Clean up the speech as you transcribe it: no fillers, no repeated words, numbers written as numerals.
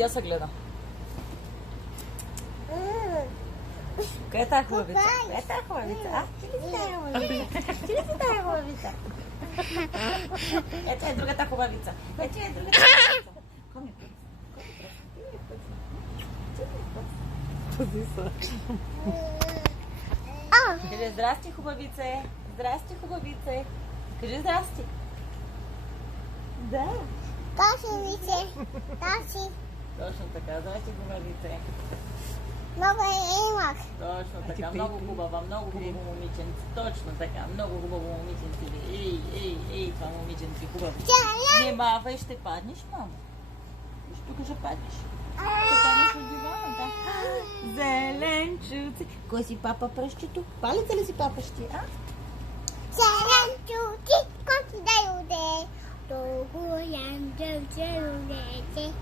या सगळ्यांना. Кайта хлопець. Кайта хлопець. А? Через это хлопець. Это друга та хлопець. Это друга та хлопець. Come here. Скажи здрасте, хубавице. Здрасте, хубавице. Скажи здрасте. Да. Точно така. Здрасте, хубавице. Точно така. Много хубава момиченце. Точно така. Много хубаво момиченце. Ей, това момиченце хубаво. Внимавай, ще паднеш, мамо. Тук ще паднеш. Ще паднеш от дивана, да. Зеленчуци. Кой си папа пръщи тук? Палеца ли си папа ще, а? Зеленчуци, коти да юде. Толкова янчуци юдете.